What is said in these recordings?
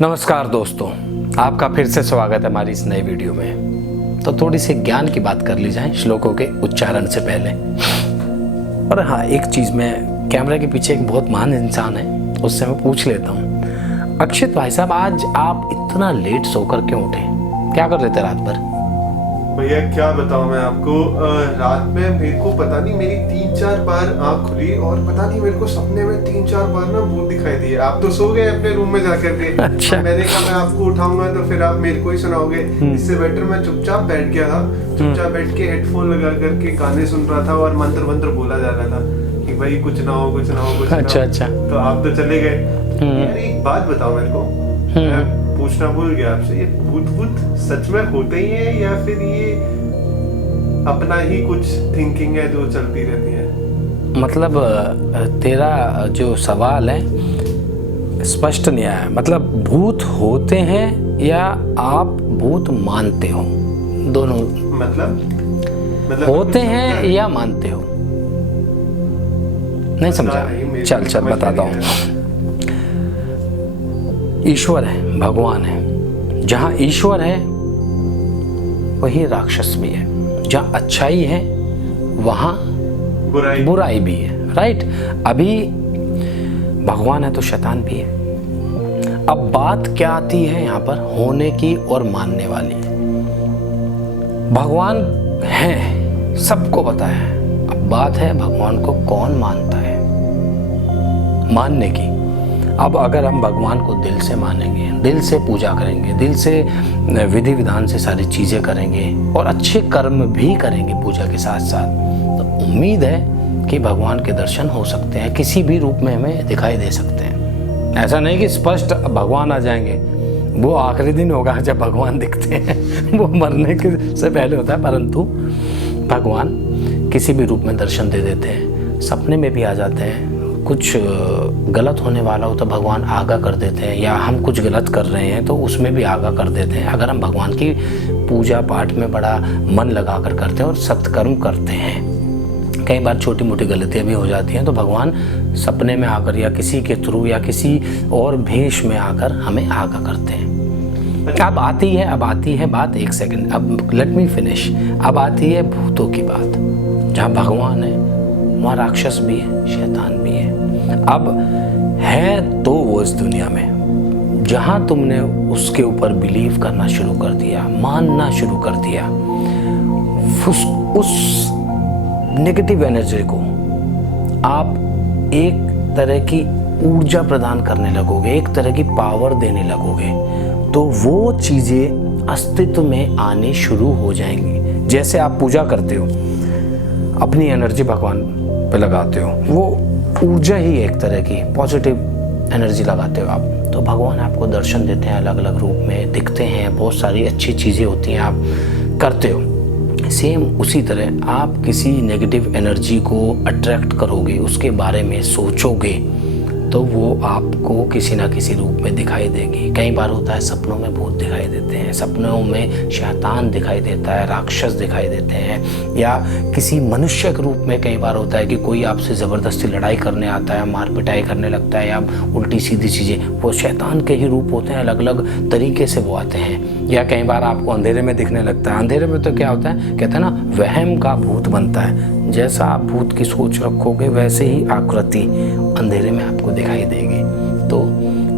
नमस्कार दोस्तों, आपका फिर से स्वागत है हमारी इस नई वीडियो में। तो थोड़ी सी ज्ञान की बात कर ली जाए श्लोकों के उच्चारण से पहले। और हाँ, एक चीज़ में कैमरे के पीछे एक बहुत महान इंसान है, उससे मैं पूछ लेता हूँ। अक्षित भाई साहब, आज आप इतना लेट सोकर क्यों उठे? क्या कर रहे थे रात भर? भैया क्या बताऊं मैं आपको, रात में मेरे को पता नहीं मेरी 3-4 बार आँख खुली और पता नहीं मेरे को सपने में 3-4 बार ना भूत दिखाई दिए। आप तो सो गए अपने रूम में जाकर के। अच्छा। मैंने कहा मैं आपको उठाऊंगा तो फिर आप मेरे को ही सुनाओगे, इससे बेटर मैं चुपचाप बैठ गया था। चुपचाप बैठ के हेडफोन लगा करके गाने सुन रहा था और मंत्र बोला जा रहा था कि भाई कुछ ना हो, कुछ ना हो, कुछ ना हो। अच्छा। तो आप तो चले गए। यार एक बात बताओ मेरे को, मैं पूछना भूल गया आपसे, ये भूत सच में होते ही है या फिर ये अपना ही कुछ थिंकिंग है जो चलती रहती है? मतलब तेरा जो सवाल है स्पष्ट नहीं आया। मतलब भूत होते हैं या आप भूत मानते हो? दोनों मतलब होते हैं या मानते हो? नहीं समझा? चल बताता हूँ। ईश्वर है, भगवान है। जहाँ ईश्वर है वही राक्षस भी है। जहाँ अच्छाई है वहाँ बुराई भी है। राइट? अभी भगवान है तो शैतान भी है। अब बात क्या आती है यहाँ पर? होने की और मानने वाली। भगवान है, सबको पता है। अब बात है भगवान को कौन मानता है, मानने की। अब अगर हम भगवान को दिल से मानेंगे, दिल से पूजा करेंगे, दिल से विधि विधान से सारी चीज़ें करेंगे और अच्छे कर्म भी करेंगे पूजा के साथ साथ, तो उम्मीद है कि भगवान के दर्शन हो सकते हैं, किसी भी रूप में हमें दिखाई दे सकते हैं। ऐसा नहीं कि स्पष्ट भगवान आ जाएंगे, वो आखिरी दिन होगा जब भगवान दिखते हैं वो मरने के से पहले होता है। परंतु भगवान किसी भी रूप में दर्शन दे देते हैं, सपने में भी आ जाते हैं। कुछ गलत होने वाला हो तो भगवान आगाह कर देते हैं, या हम कुछ गलत कर रहे हैं तो उसमें भी आगाह कर देते हैं। अगर हम भगवान की पूजा पाठ में बड़ा मन लगा कर करते हैं और सत्कर्म करते हैं, कई बार छोटी मोटी गलतियां भी हो जाती हैं, तो भगवान सपने में आकर या किसी के थ्रू या किसी और भेष में आकर हमें आगाह करते हैं। अब आती है बात, एक सेकंड, अब लेट मी फिनिश। अब आती है भूतों की बात। जहाँ भगवान है वहाँ राक्षस भी है, शैतान भी है। अब है तो वो इस दुनिया में, जहाँ तुमने उसके ऊपर बिलीव करना शुरू कर दिया, मानना शुरू कर दिया, उस नेगेटिव एनर्जी को आप एक तरह की ऊर्जा प्रदान करने लगोगे, एक तरह की पावर देने लगोगे, तो वो चीज़ें अस्तित्व में आनी शुरू हो जाएंगी। जैसे आप पूजा करते हो, अपनी एनर्जी भगवान पे लगाते हो, वो ऊर्जा ही एक तरह की पॉजिटिव एनर्जी लगाते हो आप, तो भगवान आपको दर्शन देते हैं, अलग अलग रूप में दिखते हैं, बहुत सारी अच्छी चीज़ें होती हैं, आप करते हो। सेम उसी तरह आप किसी नेगेटिव एनर्जी को अट्रैक्ट करोगे, उसके बारे में सोचोगे, तो वो आपको किसी ना किसी रूप में दिखाई देगी। कई बार होता है सपनों में भूत दिखाई देते हैं, सपनों में शैतान दिखाई देता है, राक्षस दिखाई देते हैं, या किसी मनुष्य के रूप में कई बार होता है कि कोई आपसे ज़बरदस्ती लड़ाई करने आता है, मार पिटाई करने लगता है, या उल्टी सीधी चीज़ें, वो शैतान के ही रूप होते हैं, अलग अलग तरीके से वो आते हैं। या कई बार आपको अंधेरे में दिखने लगता है। अंधेरे में तो क्या होता है, कहते हैं ना, वहम का भूत बनता है। जैसा आप भूत की सोच रखोगे वैसे ही आकृति अंधेरे में आपको दिखाई देगी। तो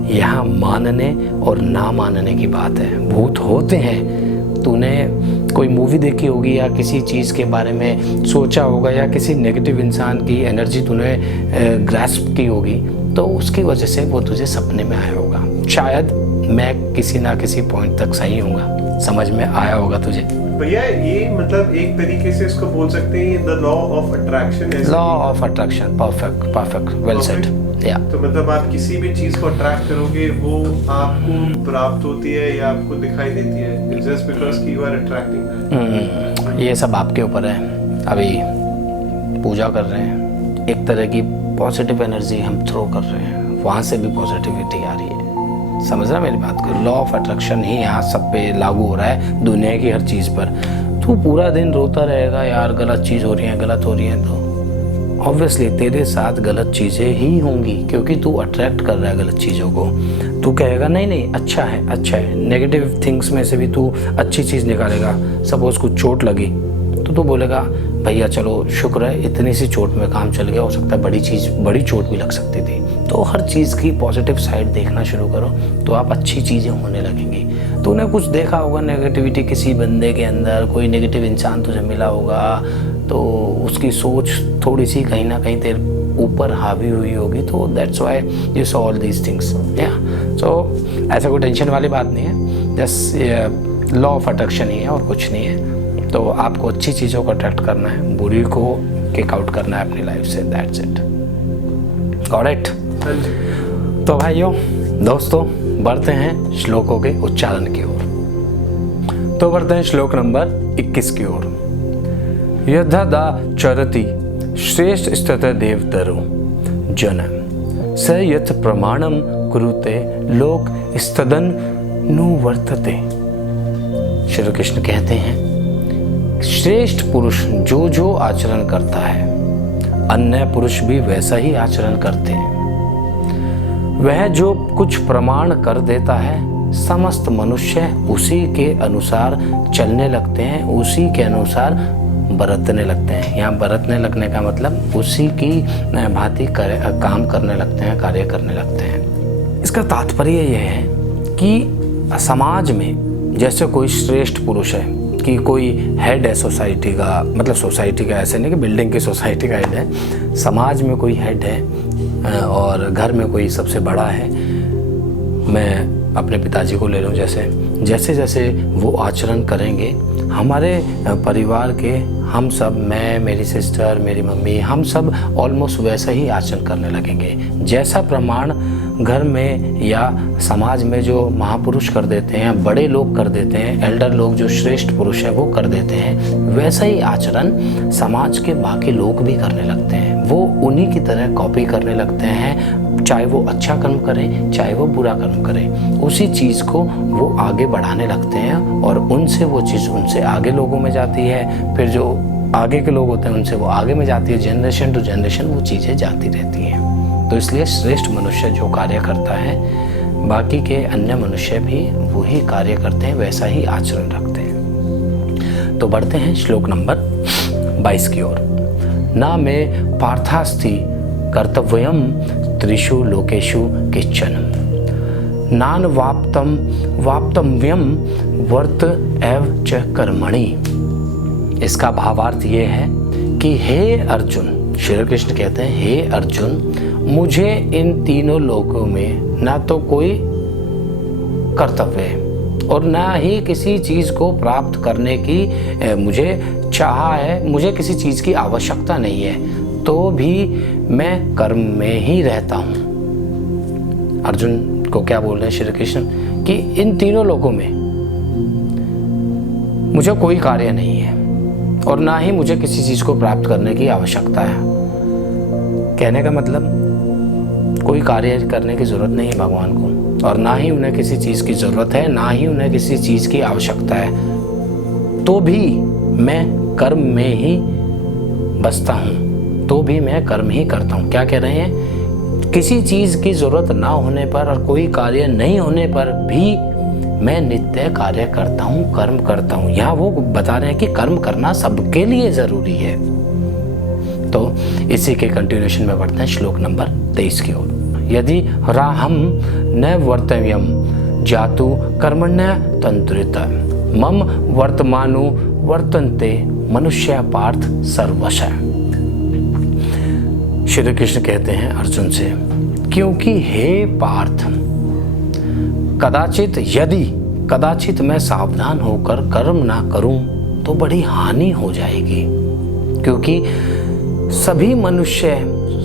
यहाँ मानने और ना मानने की बात है। भूत होते हैं, तूने कोई मूवी देखी होगी या किसी चीज़ के बारे में सोचा होगा, या किसी नेगेटिव इंसान की एनर्जी तूने ग्रास्प की होगी, तो उसकी वजह से वो तुझे सपने में आया होगा। शायद मैं किसी ना किसी पॉइंट तक सही हूँगा, समझ में आया होगा तुझे। भैया ये मतलब एक तरीके से इसको बोल सकते हैं the law of attraction. Law of attraction, perfect, well said. या तो मतलब आप किसी भी चीज को अट्रैक्ट करोगे वो आपको प्राप्त होती है या आपको दिखाई देती है, जस्ट बिकॉज कि यू आर अट्रैक्टिंग। ये सब आपके ऊपर है। अभी पूजा कर रहे हैं, एक तरह की पॉजिटिव एनर्जी हम थ्रो कर रहे हैं, वहाँ से भी पॉजिटिविटी आ रही है। समझ रहा मेरी बात को? लॉ ऑफ अट्रैक्शन ही यहाँ सब पे लागू हो रहा है, दुनिया की हर चीज़ पर। तू पूरा दिन रोता रहेगा यार, गलत चीज़ हो रही है, तो ऑब्वियसली तेरे साथ गलत चीज़ें ही होंगी, क्योंकि तू अट्रैक्ट कर रहा है गलत चीज़ों को। तू कहेगा नहीं नहीं अच्छा है अच्छा है, नेगेटिव थिंग्स में से भी तू अच्छी चीज़ निकालेगा। सपोज़ कुछ चोट लगी तो तू बोलेगा भैया चलो शुक्र है इतनी सी चोट में काम चल गया, हो सकता है बड़ी चोट भी लग सकती थी। तो हर चीज़ की पॉजिटिव साइड देखना शुरू करो तो आप अच्छी चीज़ें होने लगेंगी। तूने कुछ देखा होगा नेगेटिविटी किसी बंदे के अंदर, कोई नेगेटिव इंसान तुझे मिला होगा, तो उसकी सोच थोड़ी सी कहीं ना कहीं तेरे ऊपर हावी हुई होगी, तो that's why you saw all these things. या सो ऐसा कोई टेंशन वाली बात नहीं है, जस्ट लॉ ऑफ अट्रैक्शन ही है और कुछ नहीं है। तो आपको अच्छी चीज़ों को अट्रैक्ट करना है, बुरी को किक आउट करना है अपनी लाइफ से, दैट्स इट। Got it? तो भाइयों दोस्तों बढ़ते हैं श्लोकों के उच्चारण की ओर। तो बढ़ते हैं श्लोक नंबर 21 की ओर। यदा चरति श्रेष्ठ स्थित देवतरो जन स यथ प्रमाणम कुरुते लोक स्तदन नु वर्तते। श्री कृष्ण कहते हैं श्रेष्ठ पुरुष जो जो आचरण करता है अन्य पुरुष भी वैसा ही आचरण करते हैं। वह जो कुछ प्रमाण कर देता है समस्त मनुष्य उसी के अनुसार चलने लगते हैं, उसी के अनुसार बरतने लगते हैं। यहाँ बरतने लगने का मतलब उसी की भांति काम करने लगते हैं, कार्य करने लगते हैं। इसका तात्पर्य यह है कि समाज में जैसे कोई श्रेष्ठ पुरुष है कि कोई हेड है सोसाइटी का, मतलब सोसाइटी का ऐसे नहीं कि बिल्डिंग की सोसाइटी का हेड है, समाज में कोई हेड है और घर में कोई सबसे बड़ा है। मैं अपने पिताजी को ले लूँ, जैसे जैसे वो आचरण करेंगे हमारे परिवार के हम सब, मैं, मेरी सिस्टर, मेरी मम्मी, हम सब ऑलमोस्ट वैसा ही आचरण करने लगेंगे। जैसा प्रमाण घर में या समाज में जो महापुरुष कर देते हैं, बड़े लोग कर देते हैं, एल्डर लोग जो श्रेष्ठ पुरुष हैं वो कर देते हैं, वैसा ही आचरण समाज के बाकी लोग भी करने लगते हैं। वो उन्हीं की तरह कॉपी करने लगते हैं, चाहे वो अच्छा कर्म करें चाहे वो बुरा कर्म करें, उसी चीज़ को वो आगे बढ़ाने लगते हैं और उनसे वो चीज़ उनसे आगे लोगों में जाती है, फिर जो आगे के लोग होते हैं उनसे वो आगे में जाती है, जनरेशन टू जनरेशन वो चीज़ें जाती रहती हैं। तो इसलिए श्रेष्ठ मनुष्य जो कार्य करता है बाकी के अन्य मनुष्य भी वही कार्य करते हैं, वैसा ही आचरण रखते हैं। तो बढ़ते हैं श्लोक नंबर 22 की ओर। ना में पार्थास्ति कर्तव्यम त्रिषु लोकेषु किंचन नान वाप्तव्यम वर्त एव च कर्मणि। इसका भावार्थ ये है कि हे अर्जुन, श्री कृष्ण कहते हैं हे अर्जुन, मुझे इन तीनों लोकों में ना तो कोई कर्तव्य है और ना ही किसी चीज़ को प्राप्त करने की मुझे चाह है, मुझे किसी चीज़ की आवश्यकता नहीं है, तो भी मैं कर्म में ही रहता हूँ। अर्जुन को क्या बोल रहे हैं श्री कृष्ण कि इन तीनों लोकों में मुझे कोई कार्य नहीं है और ना ही मुझे किसी चीज़ को प्राप्त करने की आवश्यकता है। कहने का मतलब कोई कार्य करने की ज़रूरत नहीं है भगवान को और ना ही उन्हें किसी चीज़ की ज़रूरत है, ना ही उन्हें किसी चीज़ की आवश्यकता है, तो भी मैं कर्म में ही बसता हूँ, तो भी मैं कर्म ही करता हूँ। क्या कह रहे हैं? किसी चीज़ की ज़रूरत ना होने पर और कोई कार्य नहीं होने पर भी मैं नित्य कार्य करता हूँ, कर्म करता हूँ। यहाँ वो बता रहे हैं कि कर्म करना सबके लिए ज़रूरी है। तो इसी के कंटिन्यूएशन में बढ़ते हैं श्लोक नंबर 23 की ओर। यदि राहम न वर्तव्यम जातु कर्मण्य तंत्रित मम वर्तमानु वर्तन्ते मनुष्य पार्थ सर्वशः। श्री कृष्ण कहते हैं अर्जुन से, क्योंकि हे पार्थ, कदाचित मैं सावधान होकर कर्म ना करूं तो बड़ी हानि हो जाएगी, क्योंकि सभी मनुष्य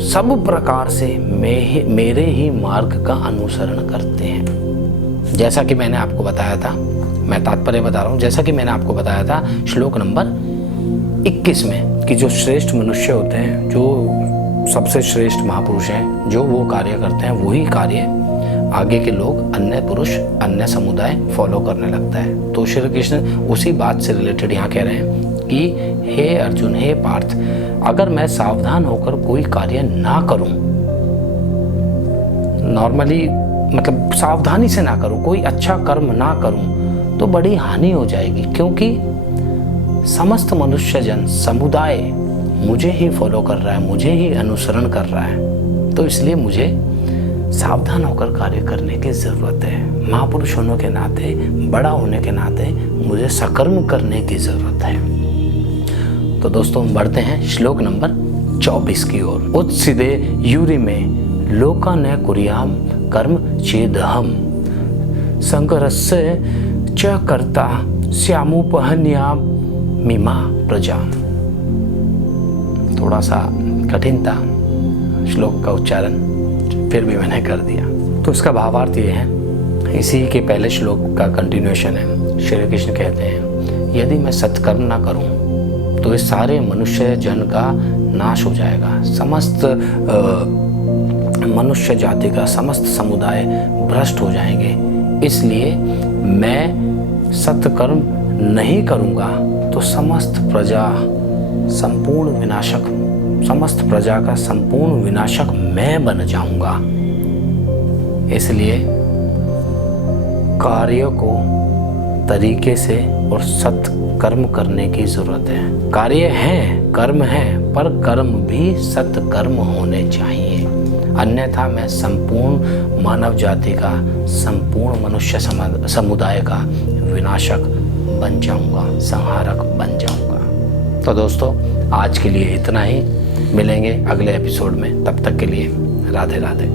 सब प्रकार से मेरे ही मार्ग का अनुसरण करते हैं। जैसा कि मैंने आपको बताया था, मैं तात्पर्य बता रहा हूँ, जैसा कि मैंने आपको बताया था श्लोक नंबर 21 में कि जो श्रेष्ठ मनुष्य होते हैं, जो सबसे श्रेष्ठ महापुरुष हैं, जो वो कार्य करते हैं वही कार्य आगे के लोग, अन्य पुरुष, अन्य समुदाय फॉलो करने लगता है। तो श्री कृष्ण उसी बात से रिलेटेड यहाँ कह रहे हैं कि हे अर्जुन, हे पार्थ, अगर मैं सावधान होकर कोई कार्य ना करूं, नॉर्मली मतलब सावधानी से ना करूं, कोई अच्छा कर्म ना करूं, तो बड़ी हानि हो जाएगी, क्योंकि समस्त मनुष्यजन समुदाय मुझे ही फॉलो कर रहा है, मुझे ही अनुसरण कर रहा है। तो इसलिए मुझे सावधान होकर कार्य करने की ज़रूरत है। महापुरुष होने के नाते, बड़ा होने के नाते मुझे सकर्म करने की ज़रूरत है। तो दोस्तों, हम बढ़ते हैं श्लोक नंबर 24 की ओर। उत्सिदे यूरि में लोका न कुर्याम कर्म चेदहम संकरस्य च कर्ता श्यामुपहन्याम मीमा प्रजा। थोड़ा सा कठिन था श्लोक का उच्चारण, फिर भी मैंने कर दिया। तो इसका भावार्थ ये है, इसी के पहले श्लोक का कंटिन्यूएशन है। श्री कृष्ण कहते हैं, यदि मैं सत्कर्म ना करूं तो इस सारे मनुष्य जन का नाश हो जाएगा, समस्त मनुष्य जाति का समस्त समुदाय भ्रष्ट हो जाएंगे। इसलिए मैं सत्कर्म नहीं करूंगा तो समस्त प्रजा संपूर्ण विनाशक, समस्त प्रजा का संपूर्ण विनाशक मैं बन जाऊंगा। इसलिए कार्य को तरीके से और सत्कर्म करने की जरूरत है। कार्य है, कर्म है, पर कर्म भी सत्कर्म होने चाहिए, अन्यथा मैं संपूर्ण मानव जाति का, संपूर्ण मनुष्य समुदाय का विनाशक बन जाऊंगा, संहारक बन जाऊंगा। तो दोस्तों, आज के लिए इतना ही। मिलेंगे अगले एपिसोड में, तब तक के लिए राधे राधे।